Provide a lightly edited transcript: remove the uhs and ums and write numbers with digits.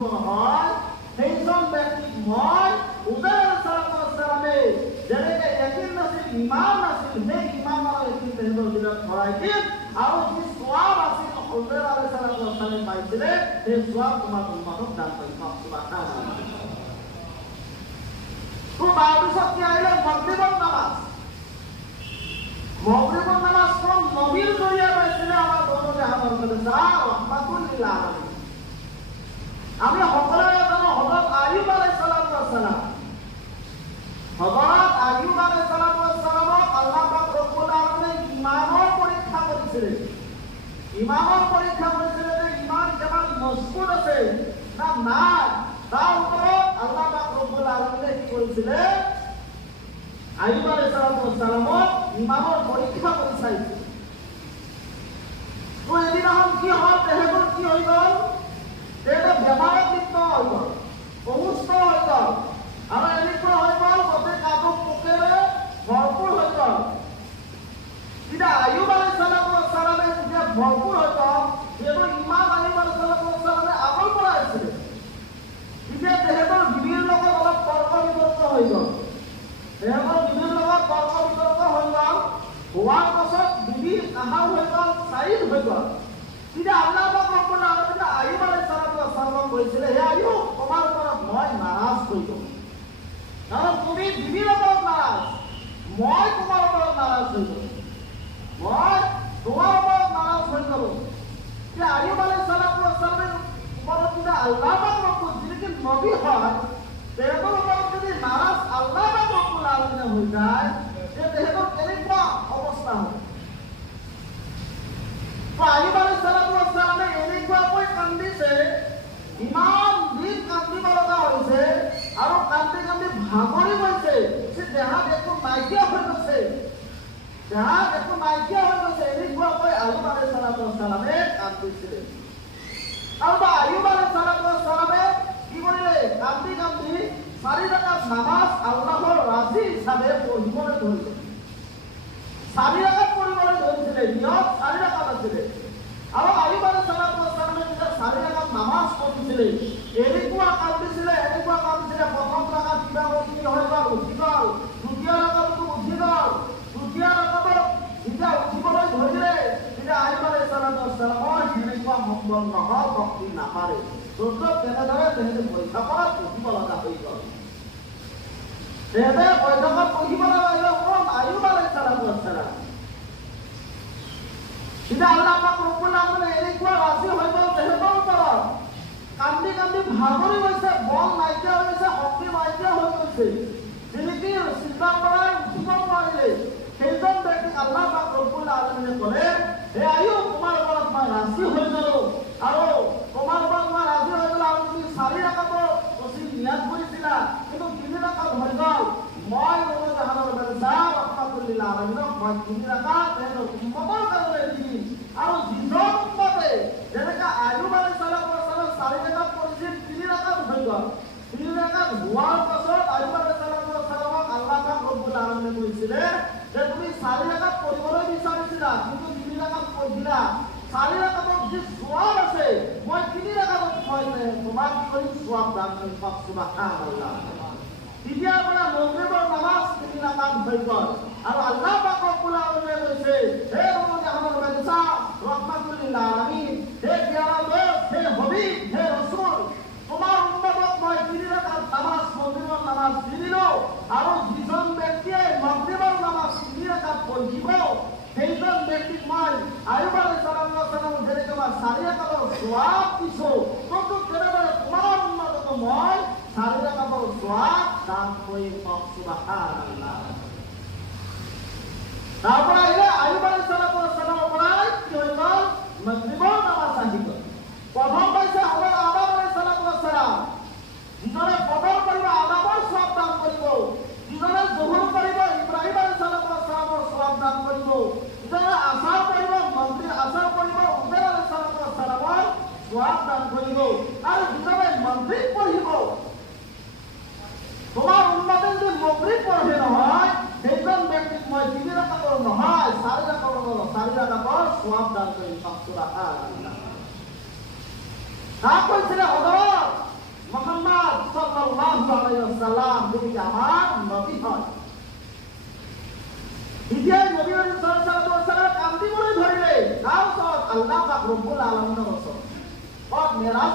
হয় সেইজন ব্যক্তিক মই উজৈৰ আলাইহিসসালামে যেনেকে ইয়াকিন নাছিল ইমান নাছিল সেই ইমানৰ ইয়াকিন তেহেঁতৰ দিলত ভৰাই দিম আৰু যি সোৱাব আছিল উজৈৰ আলাইহিসসালামে পাইছিলে সেই সোৱাব তোমাৰ উম্মতক দান কৰিম সুবহানাল্লাহ। তো তাৰপিছত কি আহিলে মাগৰিবৰ নামাজ। মাগৰিবৰ নামাজ কোন নবীৰ জৰিয়তে পাইছিলে আমাৰ দৌৰ জাহানৰ মধ্যে ৰহমাতুল লিল আলামিন। আমি সকলোৱে জানো হযৰত আইয়ুব আলাইহিস সালাম হযৰত আইয়ুব আলাইহিস সালামক আল্লাহ পাক ৰব্বুল আলামিন ঈমানৰ পৰীক্ষা কৰিছিল। ঈমানৰ পৰীক্ষা কৰিছিল যে ঈমান কেৱল মজবুত আছে না নাই তাৰ ওপৰত আল্লাহ পাক ৰব্বুল আলামিনে কি কৰিছিল আইয়ুব আলাইহিস সালামক ঈমানৰ পৰীক্ষা কৰি চাইছিল। তো এদিনাখন কি হ'ল তেহেঁতৰ কি হৈ গ'ল তেহেঁতৰ বেমাৰত লিপ্ত হৈ গ'ল, অসুস্থ হৈ গ'ল আৰু এনেকুৱা হৈ গ'ল গোটেই কাপোৰ পোকেৰে ভৰপূৰ হৈ গ'ল। তেতিয়া আইয়ুব আলাইহিস সালামে যেতিয়া ভৰপূৰ হৈ গ'ল তেহেঁতৰ ইমান আইয়ুব আলাইহিস সালামে আগৰ পৰা আছিলে। তেতিয়া তেহেঁতৰ বিবিৰ লগত অলপ তৰ্ক বিতৰ্ক হৈ গ'ল। তেহেঁতৰ বিবিৰ লগত তৰ্ক বিতৰ্ক হৈ গ'ল, হোৱাৰ পাছত বিবি আহাৰ হৈ গ'ল, চাৰিদ হৈ গ'ল। তেতিয়া আল্লাহ পাক ৰব্বুল আলামিনে আইয়ুব আলাইহিস সালামক কৈছিলে হে আইয়ুব তোমাৰ ওপৰত মই নাৰাজ হৈ গ'লো কাৰণ তুমি বিবিৰ ওপৰত নাৰাজ, মই তোমাৰ ওপৰত নাৰাজ হৈ গ'লো, মই তোমাৰ ওপৰত নাৰাজ হৈ গ'লো। তেতিয়া আইয়ুব আলাইহিস সালামেৰ ওপৰত যদি আল্লাহ পাক ৰব্বুল যিকি নবী হয় তেহেঁতৰ ওপৰত যদি নাৰাজ আল্লাহ পাক ৰব্বুল আলামিনে হৈ যায় তেহেঁতৰ কেনেকুৱা অৱস্থা হয়। আইয়ুব আলাইহিস সালামে এনেকুৱাকৈ কান্দিছে, ইমান দিন কান্দিব লগা হৈছে আৰু কান্দি কান্দি ভাগৰি গৈছে, দেহাত একো নাইকিয়া হৈ গৈছে, দেহাত একো নাইকিয়া হৈ গৈছে। এনেকুৱাকৈ আইয়ুব আলাইহিস সালামে কান্দিছিলে। আৰু আইয়ুব আলাইহিস সালামে কি কৰিলে কান্দি কান্দি 4 ৰাকাত নামাজ আল্লাহৰ ৰাজি হিচাপে পঢ়িবলৈ ধৰিলে। 4 ৰাকাত পঢ়িবলৈ ধৰিছিলে, নিয়ম 4 ৰাকাত আছিলে আৰু আইয়ুব আলাইহিস সালামে যেতিয়া 4 ৰাকাত নামাজ পঢ়িছিলে এনেকুৱা কান্দিছিলে প্ৰথম ৰাকাত কিবা কি হৈ গ'ল উঠি গ'ল, দ্বিতীয় ৰাকাতো উঠি গ'ল, তৃতীয় ৰাকাতত যেতিয়া উঠিবলৈ ধৰিলে তেতিয়া আইয়ুব আলাইহিস সালামৰ সেনেকুৱা সম্বল নহ'ল, শক্তি নাপাৰে, তেনেদৰে তেহেঁতে বৈঠকত পঢ়িব লগা হৈ গ'ল। তেহেঁতে বৈঠকত পঢ়িব লগা হৈ গ'ল আইয়ুব আলাইহিস সালাম। তেতিয়া আল্লাহ পাক ৰব্বুল আলামিনে এনেকুৱা ৰাজি হৈ গ'ল তেহেঁতৰ ওপৰত, কান্দি কান্দি ভাগৰি গৈছে, বল নাইকিয়া হৈ গৈছে, শক্তি নাইকিয়া হৈ গৈছে, যেনেকি চিন্তাৰ পৰাই উঠিব নোৱাৰিলে। সেইজন ব্যক্তিক আল্লাহ পাক ৰব্বুল আলামিনে ক'লে হে আইয়ুব তোমাৰ ওপৰত মই ৰাজি হৈ গ'লো আৰু তোমাৰ ওপৰত মই ৰাজি হৈ গ'লো আৰু তুমি 4 ৰাকাতৰ নিয়াত কৰিছিলা কিন্তু 3 ৰাকাত হৈ গ'ল। মই দৌৰ জাহানৰ বাদশাহ ৰহমাতুল লিল আলামিনক মই 3 ৰাকাত তেহেঁতৰ উম্মতৰ কাৰণে দিম আৰু যিজন উম্মতে যেনেকৈ আইয়ুব আলাইহিস সালাম 4 ৰাকাত পঢ়িছিল 3 ৰাকাত হৈ গ'ল। 3 ৰাকাত হোৱাৰ পাছত আইয়ুব আলাইহিস সালামক আল্লাহ পাক ৰব্বুল আলামিনে কৈছিলে যে তুমি 4 ৰাকাত পঢ়িবলৈ বিচাৰিছিলা কিন্তু 3 ৰাকাত পঢ়িলা, 4 ৰাকাতৰ যি সোৱাব আছে মই 3 ৰাকাতত মই তোমাক কি কৰিম সোৱাব দান কৰিম সুবহানাল্লাহ। তেতিয়াৰ পৰা মাগৰিবৰ নামাজ 3 ৰাকাত হৈ গ'ল আৰু আল্লাহ পাক ৰব্বুল আলামিনে কৈছে হে দৌৰ জাহানৰ বাদশাহ ৰহমাতুল লিল আলামিন, হে প্যাৰা দোস্ত, হে হবিব, হে ৰাসূল, তোমাৰ উম্মতক মই 3 ৰাকাত নামাজ মাগৰিবৰ নামাজ দি দিলো আৰু যিজন ব্যক্তিয়ে মাগৰিবৰ নামাজ 3 ৰাকাত পঢ়িব সেইজন ব্যক্তিক মই আইয়ুব আলাইহিস সালাম যেনেকৈ মই 4 ৰাকাতৰ সোৱাব দিছো কিন্তু তেনেদৰে তোমাৰ উম্মতক মই 4 ৰাকাতৰ সোৱাব দান কৰিম সুবহানাল্লাহ। তাৰপৰা আহিলে আইয়ুব আলাইহিস সালামৰ পৰা কি হৈ গ'ল মাগৰিবৰ নামাজ আহি গ'ল। প্ৰথম পাইছে হযৰত আদম আলাইহিস সালাম, যিজনে ফজৰ কৰিব আদমৰ সোৱাব দান কৰিব, যিজনে জোহৰ কৰিব ইব্ৰাহিম আলাইহিস সালামৰ সোৱাব দান কৰিব, যিজনে আছাৰ কৰিব আছাৰ কৰিব উজৈৰ আলাইহিস সালামৰ সোৱাব দান কৰিব আৰু যিজনে মাগৰিব পঢ়িব তোমাৰ উম্মতে যদি মাগৰিব পঢ়ে নহয় সেইজন ব্যক্তিক মই 3 ৰাকাতৰ নহয় 4 ৰাকাতৰ সোৱাব দান কৰিম সুবহানাল্লাহ। কৈছিলে হযৰত দ্বিতীয় নবী সাল্লাল্লাহু আলাইহি ওয়াসাল্লাম কান্দিবলৈ ধৰিলে। তাৰ ওচৰত আল্লাহ পাক ৰব্বুল আলামিনৰ ওচৰত মেৰাজ